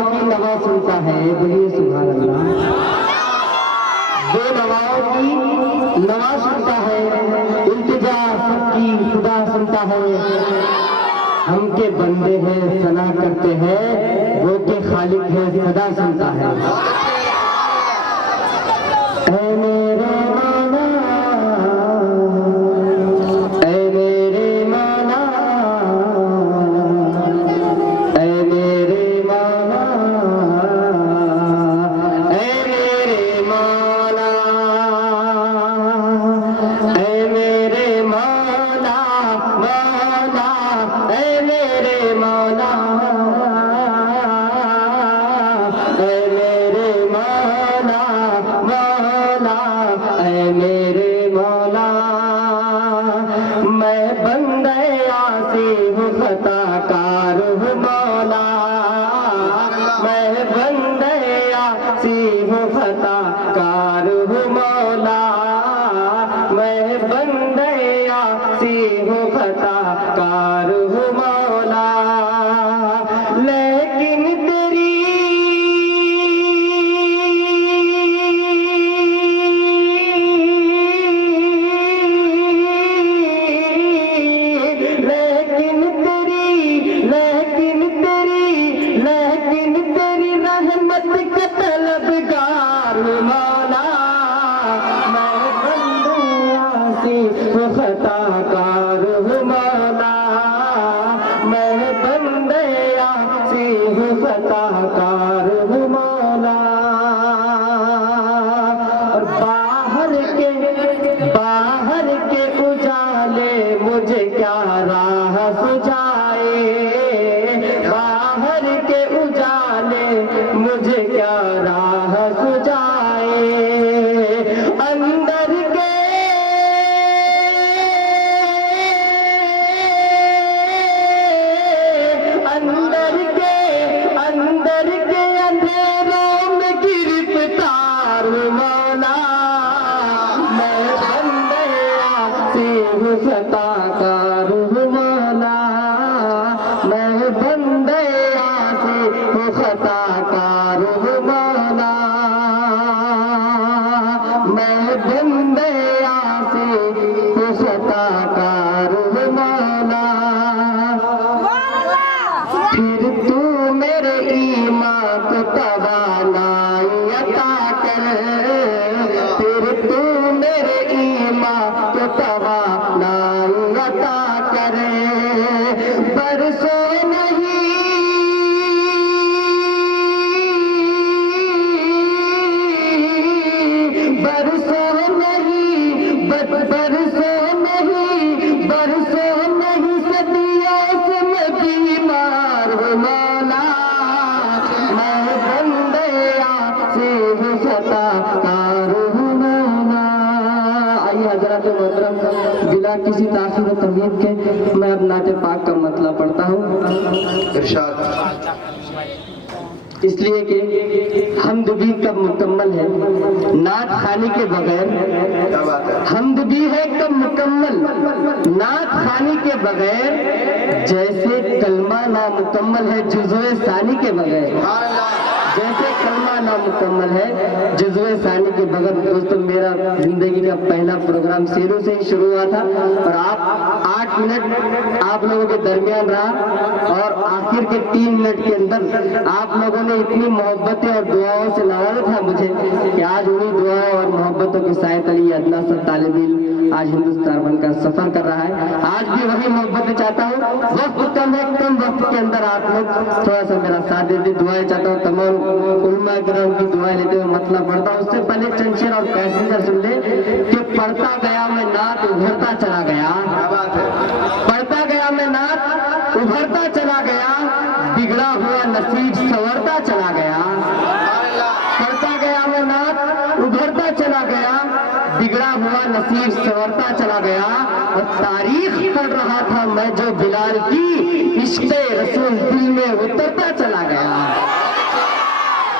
नवा सुनता है, बोलिए सुभान अल्लाह। जो नवाओं की नवा सुनता है, इल्तिजा सबकी खुदा सुनता है। हम के बंदे हैं सना करते हैं, वो के खालिक है सदा सुनता है। ऐ मेरे मौला, ऐ मेरे मौला, ऐ मेरे मौला, ऐ मेरे मौला, ऐ मेरे मौला, मौला, ऐ मेरे मौला, ऐ मेरे मौला, मौला, ऐ मेरे मौला। मैं बंदे आसी हूँ खताकार हूँ मौला, मैं बंदे आसी हूँ खताकार हूँ मौला, मैं बंदे आसी हूँ खताकार हूँ मौला। लेकिन तेरी रहमत का तलबगार हूँ मौला, मैं बंदे आसी हूँ खताकार हूँ मौला, मैं बंदे आसी हूँ खताकार हूँ मौला। और बाहर के उजाले मुझे क्या राह सुझाए, बाहर के उजाले मुझे क्या राह सुझाए। अंदर के अंधेरों में गिरफ्तार हूँ मौला, मैं बंदे आसी हूँ खताकार हूँ मौला, मैं बंदे आसी हूँ खताकार हूँ मौला, मैं बंदे आसी हूँ खताकार हूँ मौला। फिर तू मेरे ईमान को तवानाई अता कर, फिर तू मेरे ईमान को तवानाई अता कर। बरसों नहीं सदियों से मैं बीमार हूँ मौला, मैं बंदे आसी हूँ खताकार हूँ मौला। आइए हज़रात मोहतरम, बिला किसी ताख़ीर व तमहीद के मैं अब नाते पाक का मतलब पढ़ता हूँ। इरशाद। इसलिए कि हम्द भी कब मुकम्मल है नात खानी के बगैर, क्या बात है। हम्द भी है कब मुकम्मल नात खानी के बगैर, जैसे कलमा नामुकम्मल है जुज़्वे सानी के बगैर, जैसे कलमा नामुकम्मल है जुज़्वे सानी के बगैर। दोस्तों, मेरा जिंदगी का पहला प्रोग्राम शेरों से ही शुरू हुआ था और आप 8 मिनट आप लोगों के दरमियान रहा और आखिर के 3 मिनट के अंदर आप लोगों ने इतनी मोहब्बतें और दुआओं से नवाजा था मुझे कि आज उन्हीं दुआओं और मोहब्बतों के साए तले अदना सा तालिब आज हिंदुस्तान बनकर सफर कर रहा है। आज भी वही मोहब्बतें चाहता हूँ। वक्त कम है, कम वक्त के अंदर आप लोग थोड़ा सा मेरा साथ देते। दुआएं चाहता हूँ, तमाम उलमा किराम की दुआएं लेते हुए मतलब पढ़ता हूँ। उससे पहले चंद शेर और पैसेंजर सुन ले कि पढ़ता गया मैं नात उभरता चला गया, पढ़ता गया मैं नात उभरता चला गया, बिगड़ा हुआ नसीब संवरता चला गया, पढ़ता गया मैं नात उभरता चला गया, बिगड़ा हुआ नसीब संवरता चला गया। और तारीख पढ़ रहा था मैं जो बिलाल की, इश्क़े रसूल दिल में उतरता चला गया।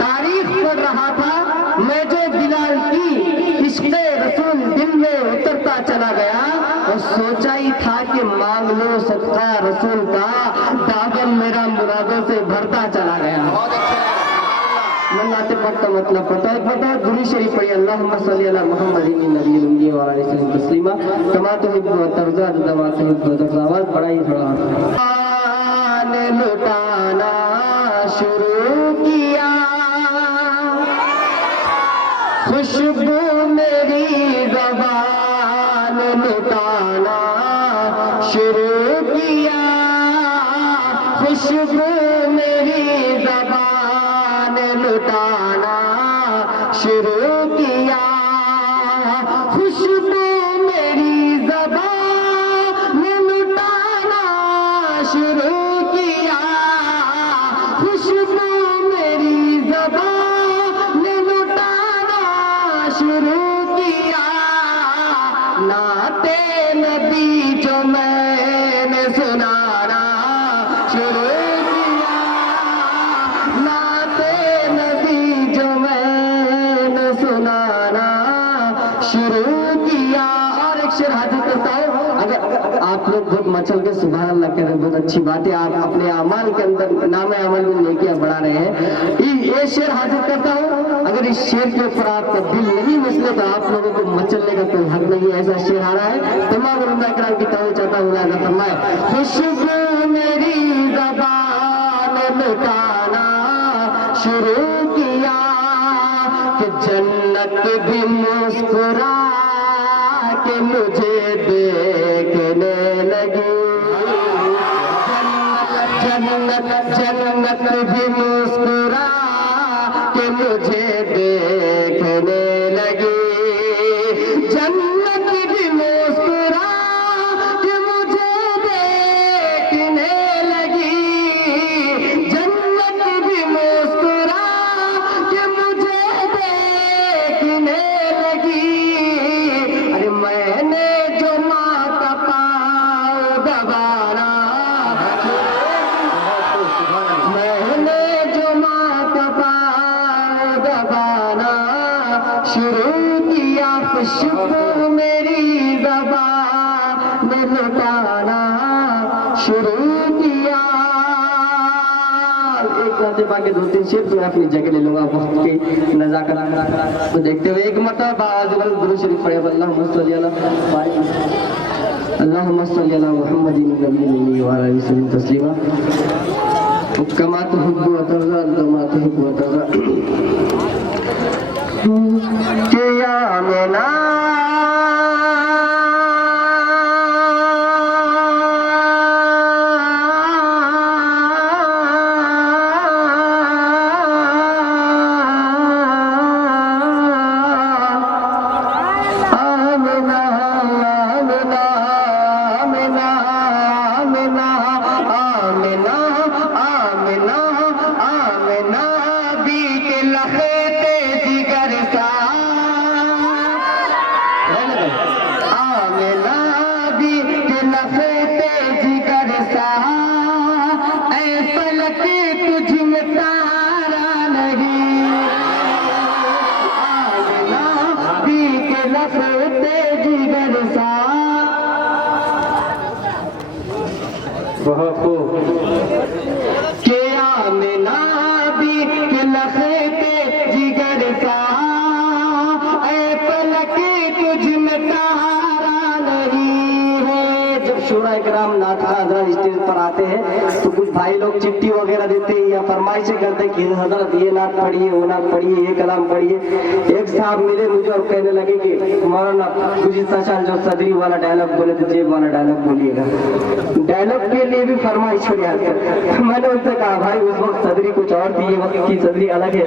तारीख पढ़ रहा था मैं जो बिलाल की, इश्क़े रसूल दिल में उतरता चला गया। और सोचा ही था कि मांग लो सदका रसूल का, दामन मेरा मुरादों से भरता चला गया। नाते पाक का मतलब पता है, पता है दुरूद शरीफ पढ़िए, अल्लाहुम्मा सल्ली अला मुहम्मदिन नबील उम्मी व अलैहि वसल्लम तस्लीमा कमा तुहिब्बु व तर्ज़ा दमा तुहिब्बु व तर्ज़ा। आवाज़ बढ़ाइए थोड़ा। लुटाना शुरू किया, खुशबू मेरी ज़बान लुटाना शुरू किया, खुशबू मेरी ज़बान लुटाना शुरू किया, खुशबू मेरी ज़बान लुटाना शुरू किया, खुशबू मेरी ज़बान लुटाना शुरू किया, नाते नबी जो मैंने सुनाना शुरू किया, नाते नबी जो मैंने सुनाना शुरू किया। और एक शेर हाजिर करता हूँ, अगर आप लोग बहुत मचल के सुभान अल्लाह कह रहे हैं, बहुत अच्छी बात है, आप अपने अमाल के अंदर नाम अमल में लेके बढ़ा रहे हैं। ये शेर हाजिर करता हूँ, अगर इस शेर के ऊपर आपका दिल नहीं मसले तो आप लोगों को मचलने का कोई हक नहीं है। ऐसा शेर आ रहा है, तमाम उलमा किराम की तवज्जो चाहता हूँ ना फरमाए, खुशबू मेरी ज़बान लुटाना शुरू किया, कि जन्नत भी मुस्कुरा के मुझे देखने लगी, जन्नत जन्नत भी मुस्कुरा के मुझे देखने लगी, जन्नत भी मुस्कुरा के मुझे देखने लगी, जन्नत भी मुस्कुरा के मुझे देखने लगी। अरे मैंने जो माँ का पाँव दबाना, मैंने जो माँ का पाँव दबाना शुरू किया, खुशबू मेरी ज़बान लुटाना शुरू किया। एक नाते पाके दो तीन शेर तो अपनी जगह ले लूंगा वक्त की नजाकत को देखते हुए। एक मरतबा बाज़ दुरूद शरीफ पढ़े, अल्लाहुम्मा सल्ली अला मुहम्मदिन नबील उम्मी व अलैहि वसल्लम तस्लीमा कमा तुहिब्बु व तर्ज़ा कमा तुहिब्बु व तर्ज़ा। के या मेना स्टेज पर आते हैं तो कुछ भाई लोग चिट्ठी वगैरह देते हैं या फरमाइशें करते हैं कि हजरत ये नात पढ़िए, वो नात पढ़िए, ये कलाम पढ़िए। एक साहब मिले मुझे और कहने लगे कि मौलाना गुज़िश्ता साल जो सदरी वाला डायलॉग बोले तो जेब वाला डायलॉग बोलिएगा। डायलॉग के लिए भी फरमाइश हो गया। मैंने उनसे कहा भाई उस वक्त सदरी कुछ और थी, ये वक्त की सदरी अलग है,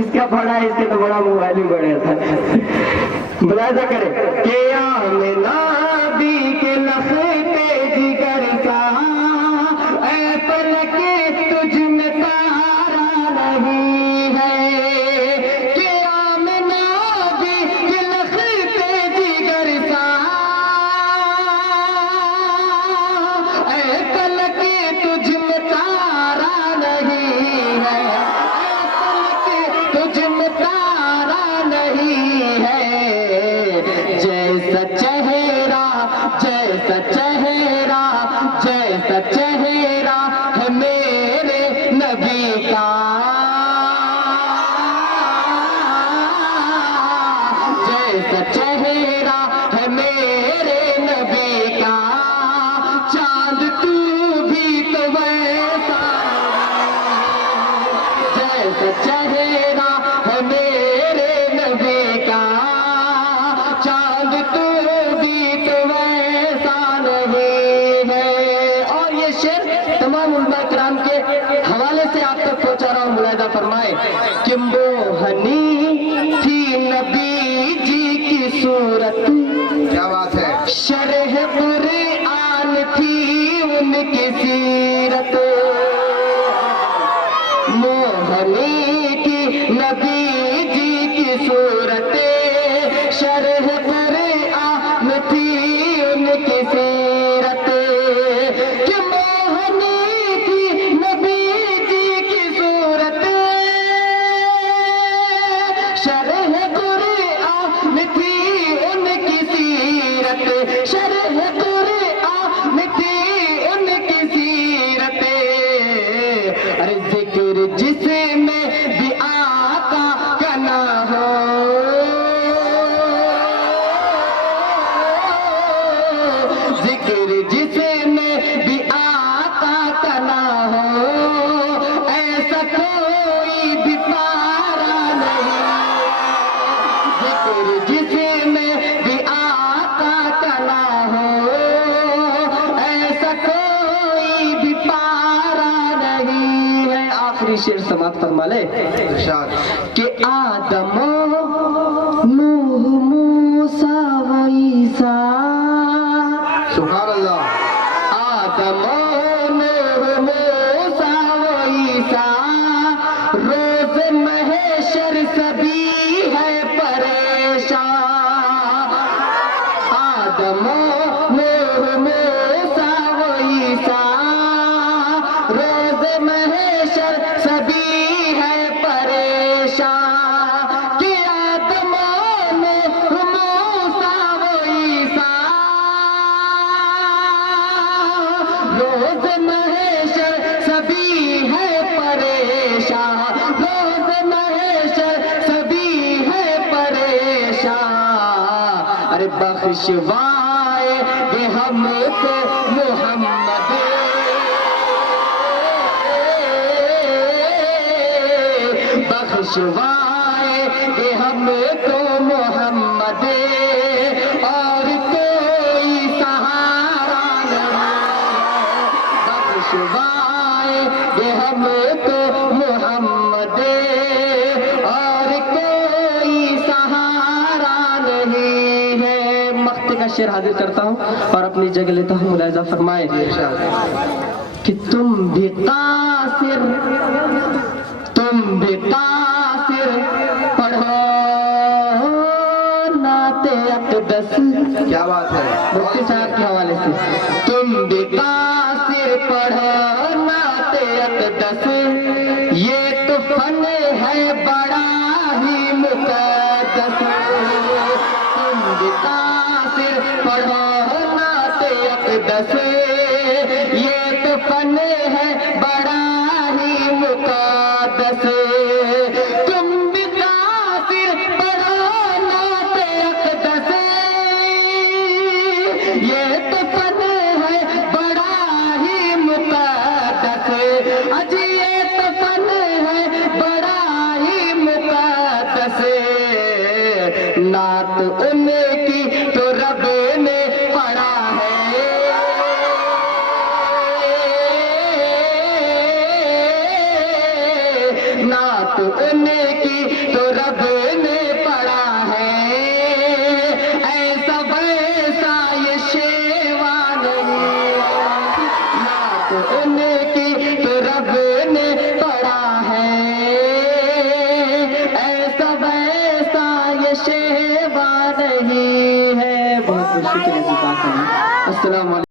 इसका बड़ा है, इसके तो बड़ा मोबाइल ही बढ़िया था। बुलाया करे क्या में नाबी के लखते जिगर का ऐ पलके तुझ में तारा नहीं है। क्या में नाबी के लखते जिगर का ऐ पलके तुझ में तारा नहीं है, ऐ पलके तुझ में तारा नहीं है। जैसा चेहरा जैसा चेहरा जैसा चेहरा है मेरे नबी का, ऐसा चेहरा है मेरे नबी का, चांद तू भी तो वैसा नहीं है। और ये शेर तमाम उलमा किराम के हवाले से आप तक पहुंचा रहा हूं, मुलाहिजा फरमाए कि मोहनी थी नबी जी की सूरत, क्या बात है। शरह कुरआन थी उनकी सीरत, मोहनी थी नबी जी की सूरत, शरह कुरआन थी उनकी सीरत, कि मोहनी थी नबी जी की सूरत, शरह कुरआन थी उनकी सीरत, शरह कुरआन थी उनकी सीरत। अरे जिक्र जिसमें भी आका का ना हो, जिक्र जिसमें भी आका का ना हो, ऐसा कोई भी पारा नहीं, जिक्र जिसमें भी आका का ना हो, ऐसा कोई भी पारा नहीं है। आखिरी शेर समाप्त फरमा ले इरशाद। कि आदमो नूह मूसा व ईसा, सुभान अल्लाह। आदमो नूह मूसा व ईसा, रोज महशर सभी है परेशान, आदमो नूह मूसा व ईसा, रोज महशर सभी है परेशान, कि आदमो नूह मूसा व ईसा, रोज महशर सभी है परेशान, रोज महशर सभी है परेशान। अरे बख्शवाएंगे हमको मोहम्मद, बख्शवाएंगे हमको मोहम्मद, और कोई सहारा नहीं, बख्शवाएंगे हमको मोहम्मद, और कोई सहारा नहीं है। मख्ते का शेर हाजिर करता हूँ और अपनी जगह लेता हूँ, मुलाहिजा फरमाए कि तुम भी कासिर, तुम भी कासिर पढ़ो नाते अक़दस। क्या बात है। मुफ्ती साहब के हवाले से, तुम भी कासिर पढ़ो नाते अक़दस, ये तो फन है बड़ा ही मुक़द्दस, तुम भी कासिर पढ़ो नाते अक़दस, ये तो फन है बड़ा ही मुक़द्दस, तुम भी कासिर पढ़ो नाते अक़दस, ये तो फन है बड़ा ही मुक़द्दस, अजी ये तो फन है बड़ा ही मुक़द्दस, नात उनकी तो रब ने पढ़ा है, नात उनकी तो रब ने पढ़ा है, ऐसा वैसा ये शेवा नहीं, नात उनकी तो रब ने पढ़ा है, ऐसा वैसा ये शेवा नहीं है। बहुत बहुत शुक्रिया जी, अस्सलाम वालेकुम।